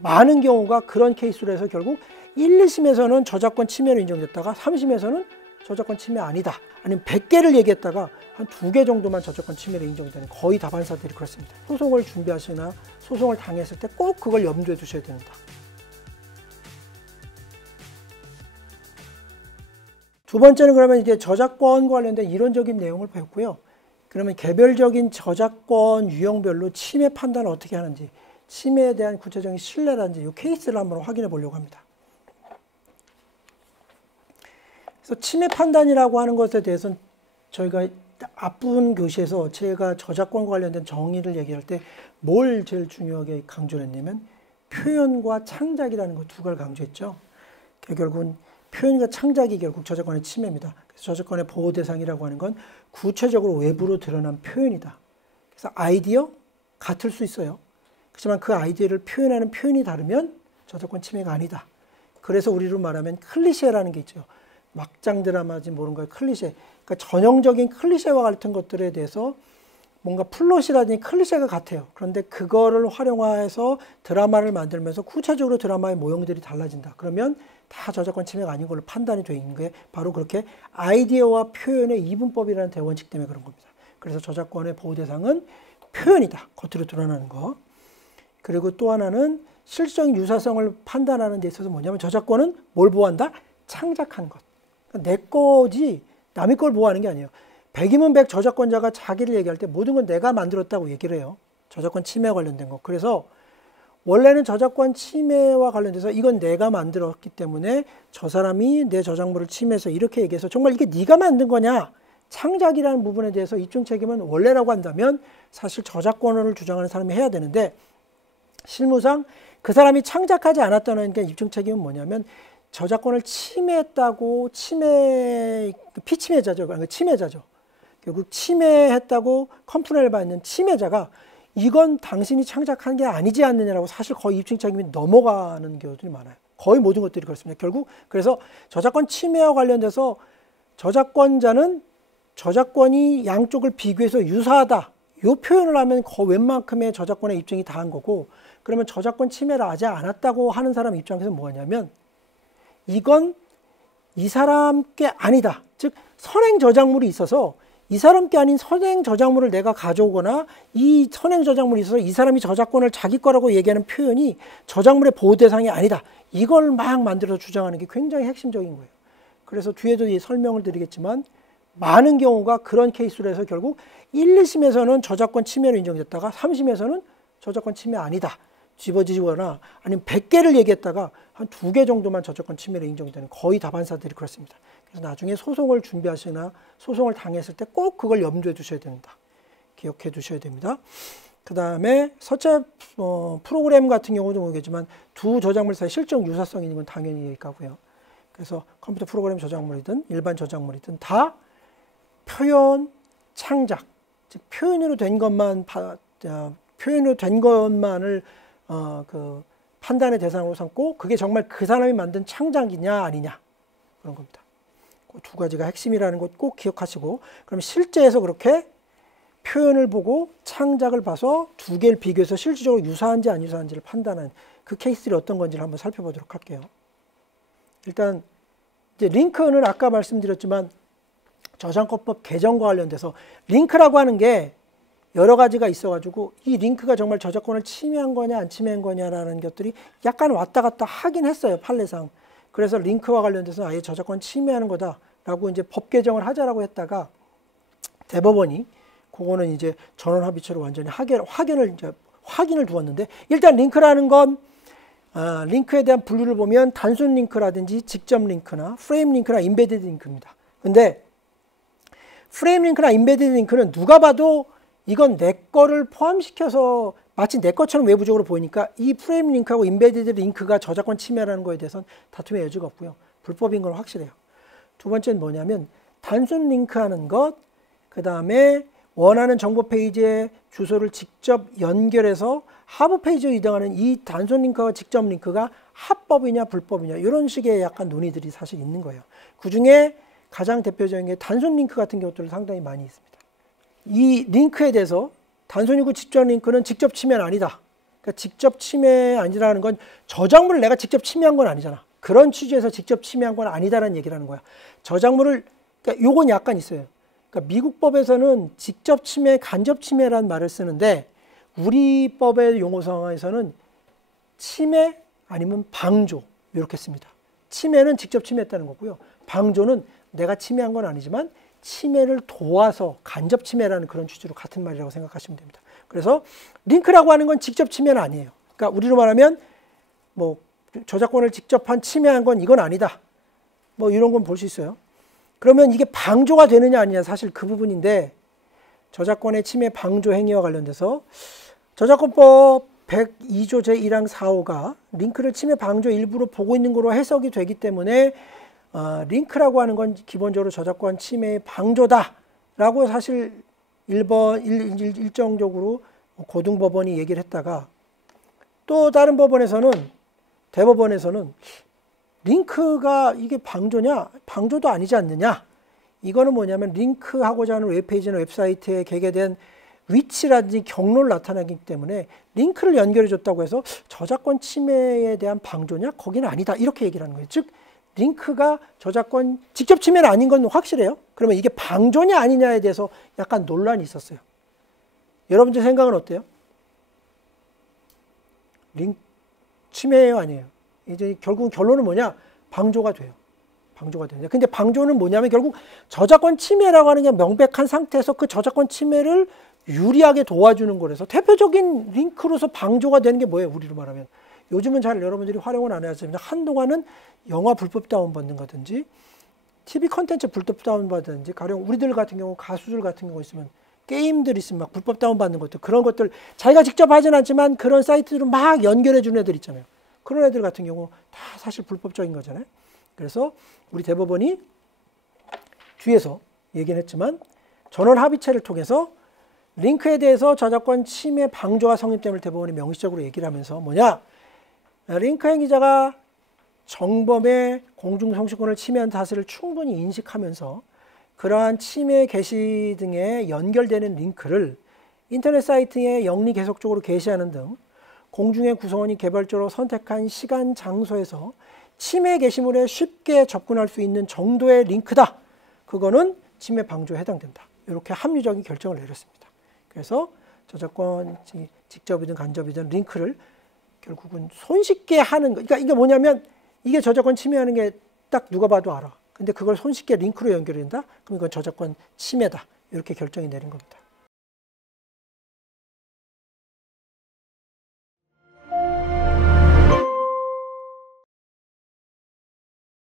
많은 경우가 그런 케이스로 해서 결국 1, 2심에서는 저작권 침해로 인정됐다가 3심에서는 저작권 침해 아니다. 아니면 100개를 얘기했다가 한 2개 정도만 저작권 침해로 인정되는 거의 다반사들이 그렇습니다. 소송을 준비하시거나 소송을 당했을 때 꼭 그걸 염두에 두셔야 됩니다. 두 번째는 그러면 이제 저작권과 관련된 이론적인 내용을 배웠고요. 그러면 개별적인 저작권 유형별로 침해 판단을 어떻게 하는지, 침해에 대한 구체적인 신뢰라든지 이 케이스를 한번 확인해 보려고 합니다. 그래서 침해 판단이라고 하는 것에 대해서는 저희가 앞부분 교시에서 제가 저작권과 관련된 정의를 얘기할 때 뭘 제일 중요하게 강조를 했냐면 표현과 창작이라는 것 두 가지를 강조했죠. 결국은 표현과 창작이 결국 저작권의 침해입니다. 그래서 저작권의 보호 대상이라고 하는 건 구체적으로 외부로 드러난 표현이다. 그래서 아이디어 같을 수 있어요. 그렇지만 그 아이디어를 표현하는 표현이 다르면 저작권 침해가 아니다. 그래서 우리로 말하면 클리셰라는 게 있죠. 막장 드라마지 모르는 클리셰. 그러니까 전형적인 클리셰와 같은 것들에 대해서 뭔가 플롯이라든지 클리셰가 같아요. 그런데 그거를 활용해서 드라마를 만들면서 구체적으로 드라마의 모형들이 달라진다. 그러면 다 저작권 침해가 아닌 걸로 판단이 되어 있는 게 바로 그렇게 아이디어와 표현의 이분법이라는 대원칙 때문에 그런 겁니다. 그래서 저작권의 보호 대상은 표현이다. 겉으로 드러나는 거. 그리고 또 하나는 실질적인 유사성을 판단하는 데 있어서 뭐냐면 저작권은 뭘 보호한다? 창작한 것. 그러니까 내 거지 남의 걸 보호하는 게 아니에요. 100이면 100 저작권자가 자기를 얘기할 때 모든 건 내가 만들었다고 얘기를 해요. 저작권 침해와 관련된 거. 그래서 원래는 저작권 침해와 관련돼서 이건 내가 만들었기 때문에 저 사람이 내 저작물을 침해해서 이렇게 얘기해서 정말 이게 네가 만든 거냐? 창작이라는 부분에 대해서 입증 책임은 원래라고 한다면 사실 저작권을 주장하는 사람이 해야 되는데 실무상 그 사람이 창작하지 않았다는 게 입증 책임은 뭐냐면 저작권을 침해했다고 피침해자죠. 그러니까 침해자죠. 결국 침해했다고 컴플레인을 받는 침해자가 이건 당신이 창작한 게 아니지 않느냐라고 사실 거의 입증 책임이 넘어가는 경우들이 많아요. 거의 모든 것들이 그렇습니다. 결국 그래서 저작권 침해와 관련돼서 저작권자는 저작권이 양쪽을 비교해서 유사하다. 이 표현을 하면 웬만큼의 저작권의 입증이 다 한 거고 그러면 저작권 침해를 하지 않았다고 하는 사람 입장에서 뭐냐면 이건 이 사람 게 아니다. 즉 선행 저작물이 있어서 이 사람 게 아닌 선행 저작물을 내가 가져오거나 이 선행 저작물이 있어서 이 사람이 저작권을 자기 거라고 얘기하는 표현이 저작물의 보호 대상이 아니다. 이걸 막 만들어서 주장하는 게 굉장히 핵심적인 거예요. 그래서 뒤에도 설명을 드리겠지만 많은 경우가 그런 케이스로 해서 결국 1, 2심에서는 저작권 침해로 인정됐다가 3심에서는 저작권 침해 아니다. 집어지거나 아니면 100개를 얘기했다가 한 2개 정도만 저작권 침해로 인정되는 거의 다반사들이 그렇습니다. 그래서 나중에 소송을 준비하시거나 소송을 당했을 때 꼭 그걸 염두에 두셔야 된다. 기억해 두셔야 됩니다. 그 다음에 서체 프로그램 같은 경우도 모르겠지만 두 저작물 사이 실적 유사성이 있는 건 당연히 있고요. 그래서 컴퓨터 프로그램 저작물이든 일반 저작물이든 다 표현, 창작, 즉 표현으로 된 것만을 그 판단의 대상으로 삼고 그게 정말 그 사람이 만든 창작이냐 아니냐 그런 겁니다. 그 두 가지가 핵심이라는 것 꼭 기억하시고 그럼 실제에서 그렇게 표현을 보고 창작을 봐서 두 개를 비교해서 실질적으로 유사한지 안 유사한지를 판단하는 그 케이스들이 어떤 건지를 한번 살펴보도록 할게요. 일단 이제 링크는 아까 말씀드렸지만 저작권법 개정과 관련돼서 링크라고 하는 게 여러 가지가 있어가지고 이 링크가 정말 저작권을 침해한 거냐 안 침해한 거냐라는 것들이 약간 왔다 갔다 하긴 했어요. 판례상. 그래서 링크와 관련돼서 아예 저작권 침해하는 거다라고 이제 법 개정을 하자라고 했다가 대법원이 그거는 이제 전원합의체로 완전히 확인을 두었는데 일단 링크라는 건 링크에 대한 분류를 보면 단순 링크라든지 직접 링크나 프레임 링크나 임베디드 링크입니다. 근데 프레임 링크나 임베디드 링크는 누가 봐도 이건 내 거를 포함시켜서 마치 내 것처럼 외부적으로 보이니까 이 프레임 링크하고 임베디드 링크가 저작권 침해라는 거에 대해서는 다툼의 여지가 없고요. 불법인 건 확실해요. 두 번째는 뭐냐면 단순 링크하는 것, 그 다음에 원하는 정보 페이지의 주소를 직접 연결해서 하부 페이지로 이동하는 이 단순 링크와 직접 링크가 합법이냐 불법이냐 이런 식의 약간 논의들이 사실 있는 거예요. 그중에 가장 대표적인 게 단순 링크 같은 경우들이 상당히 많이 있습니다. 이 링크에 대해서 단순이고 직접 링크는 직접 침해는 아니다. 그러니까 직접 침해 아니라는 건 저작물을 내가 직접 침해한 건 아니잖아. 그런 취지에서 직접 침해한 건 아니다라는 얘기라는 거야. 저작물을, 그러니까 요건 약간 있어요. 그러니까 미국 법에서는 직접 침해, 간접 침해라는 말을 쓰는데 우리 법의 용어상에서는 침해 아니면 방조 이렇게 씁니다. 침해는 직접 침해했다는 거고요. 방조는 내가 침해한 건 아니지만 침해를 도와서 간접 침해라는 그런 취지로 같은 말이라고 생각하시면 됩니다. 그래서 링크라고 하는 건 직접 침해는 아니에요. 그러니까 우리로 말하면 뭐 저작권을 직접 한 침해한 건 이건 아니다. 뭐 이런 건 볼 수 있어요. 그러면 이게 방조가 되느냐 아니냐 사실 그 부분인데 저작권의 침해 방조 행위와 관련돼서 저작권법 102조 제1항 4호가 링크를 침해 방조 일부로 보고 있는 거로 해석이 되기 때문에 링크라고 하는 건 기본적으로 저작권 침해의 방조다라고 사실 일정적으로 고등법원이 얘기를 했다가 또 다른 법원에서는 대법원에서는 링크가 이게 방조냐? 방조도 아니지 않느냐? 이거는 뭐냐면 링크하고자 하는 웹페이지나 웹사이트에 게재된 위치라든지 경로를 나타내기 때문에 링크를 연결해 줬다고 해서 저작권 침해에 대한 방조냐? 거기는 아니다. 이렇게 얘기를 하는 거예요. 즉 링크가 저작권 직접 침해는 아닌 건 확실해요. 그러면 이게 방조냐 아니냐에 대해서 약간 논란이 있었어요. 여러분들 생각은 어때요? 침해예요 아니에요? 이제 결국 결론은 뭐냐? 방조가 돼요. 방조가 되는데 근데 방조는 뭐냐면 결국 저작권 침해라고 하는 게 명백한 상태에서 그 저작권 침해를 유리하게 도와주는 거라서 대표적인 링크로서 방조가 되는 게 뭐예요? 우리로 말하면 요즘은 잘 여러분들이 활용은 안 해야지만 한동안은 영화 불법 다운받는 거든지 TV 컨텐츠 불법 다운받든지 가령 우리들 같은 경우 가수들 같은 경우 있으면 게임들 있으면 막 불법 다운받는 것들 그런 것들 자기가 직접 하진 않지만 그런 사이트로 막 연결해 주는 애들 있잖아요. 그런 애들 같은 경우 다 사실 불법적인 거잖아요. 그래서 우리 대법원이 뒤에서 얘기는 했지만 전원 합의체를 통해서 링크에 대해서 저작권 침해 방조가 성립됨을 대법원이 명시적으로 얘기를 하면서 뭐냐? 링크 행위자가 정범의 공중성시권을 침해한 사실을 충분히 인식하면서 그러한 침해 게시 등에 연결되는 링크를 인터넷 사이트에 영리 계속적으로 게시하는 등 공중의 구성원이 개발적으로 선택한 시간, 장소에서 침해 게시물에 쉽게 접근할 수 있는 정도의 링크다. 그거는 침해 방조에 해당된다. 이렇게 합리적인 결정을 내렸습니다. 그래서 저작권 직접이든 간접이든 링크를 결국은 손쉽게 하는 거. 그러니까 이게 뭐냐면 이게 저작권 침해하는 게 딱 누가 봐도 알아. 근데 그걸 손쉽게 링크로 연결된다? 그럼 이건 저작권 침해다. 이렇게 결정이 내린 겁니다.